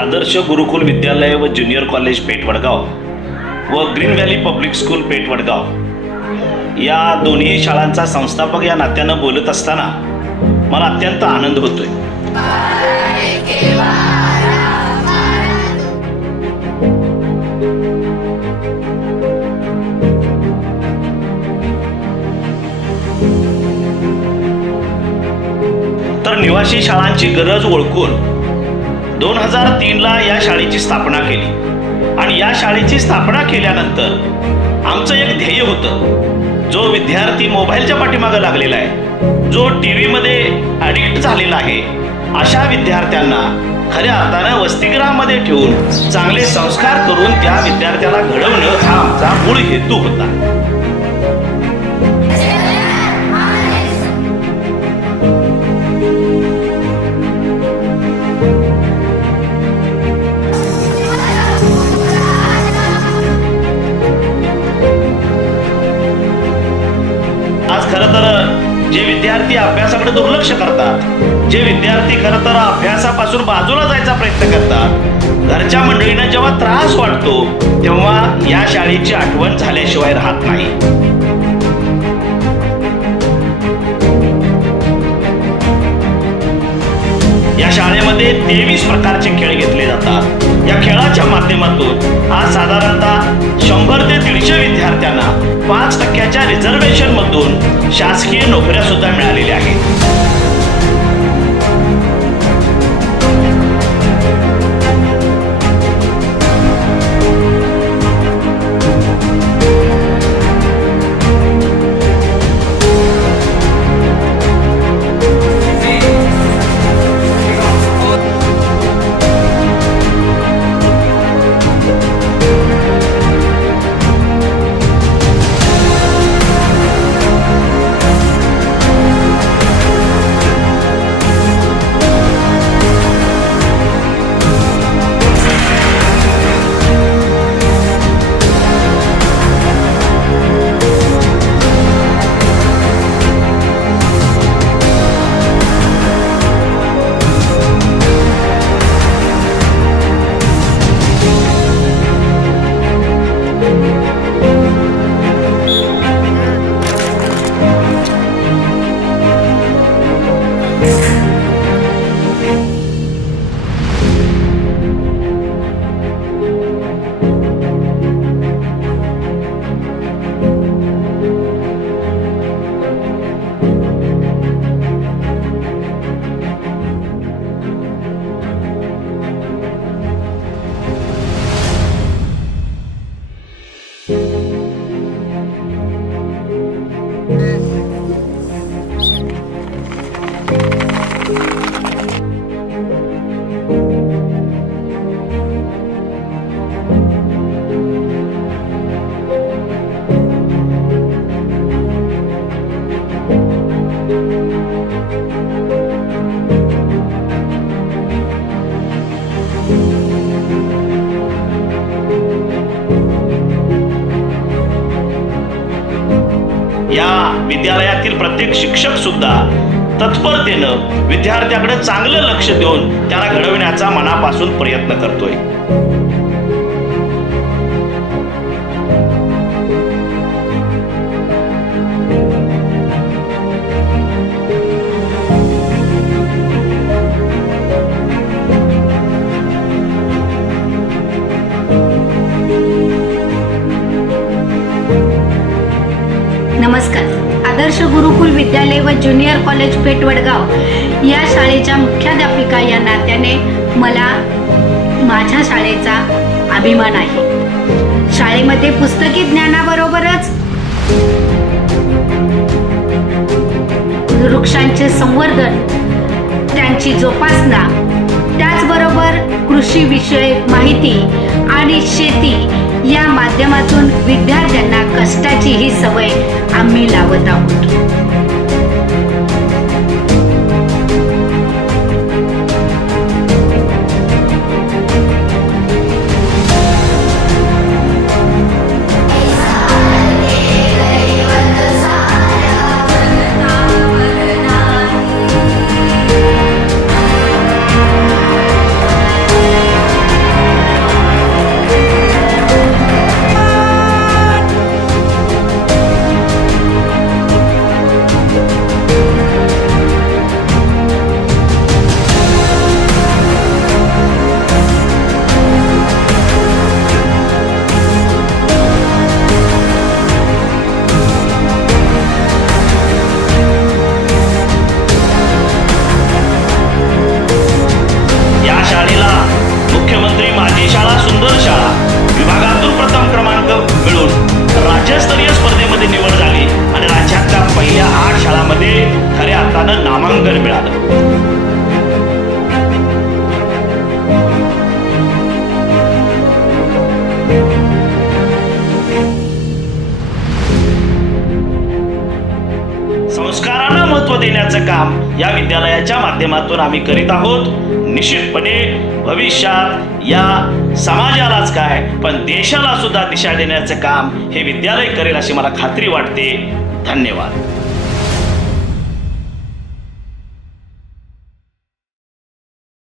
आदर्श गुरुकुल विद्यालय व junior college पेठ वडगाव व ग्रीन व्हॅली पब्लिक स्कूल पेठ वडगाव या दोन्ही शाळांचा संस्थापक या नात्यानं बोलत असताना मला अत्यंत आनंद होतोय। तर निवासी शाळांची गरज ओळखून 2003 ला या शाळेची स्थापना केली आणि या शाळेची स्थापना केल्यानंतर आमचं एक ध्येय होतं, जो विद्यार्थी मोबाईलच्या पाठीमागे लागलेला आहे, जो टीव्ही मध्ये ॲडिक्ट झालेला आहे, अशा विद्यार्थ्यांना खऱ्या अर्थानं वसतिगृहामध्ये ठेवून चांगले संस्कार करून त्या विद्यार्थ्याला घडवणं हा आमचा मूळ हेतू होता। खरं तर जे विद्यार्थी अभ्यासाकडे दुर्लक्ष करतात, जे विद्यार्थी खरं तर अभ्यासापासून बाजूला जायचा प्रयत्न करतात, घरच्या मंडळींना जेव्हा त्रास वाटतो तेव्हा या शाळेची आठवण झाल्याशिवाय राहत नाही। या शाळेमध्ये 23 प्रकारचे खेळ घेतले जातात। या खेळाच्या माध्यमातून आज साधारणतः 100 ते 150 विद्यार्थ्यांना 5% रिझर्वेशन मधून शासकीय नोकऱ्या सुद्धा मिळालेल्या आहेत। या विद्यालयातील प्रत्येक शिक्षक सुद्धा तत्परतेनं विद्यार्थ्याकडे चांगलं लक्ष देऊन त्याला घडविण्याचा मनापासून प्रयत्न करतोय। नमस्कार। आदर्श गुरुकुल विद्यालय व ज्युनियर कॉलेज पेठ वडगाव या शाळेच्या मुख्याध्यापिका या नात्याने मला माझ्या शाळेचा अभिमान आहे। शाळेमध्ये पुस्तकी ज्ञानाबरोबरच वृक्षांचे संवर्धन, त्यांची जोपासना, त्याचबरोबर कृषी विषयक माहिती आणि शेती या माध्यमातून विद्यार्थ्यांना कष्टाची ही सवय आम्ही लावत आहोत। नामांकन मिळालं. संस्कारांना महत्त्व देण्याचं काम या विद्यालयाच्या माध्यमातून आम्ही करीत आहोत. निश्चितपणे भविष्यात या समाजालाच काय पण देशाला सुद्धा दिशा देण्याचं काम हे विद्यालय करेल अशी मला खात्री वाटते. धन्यवाद.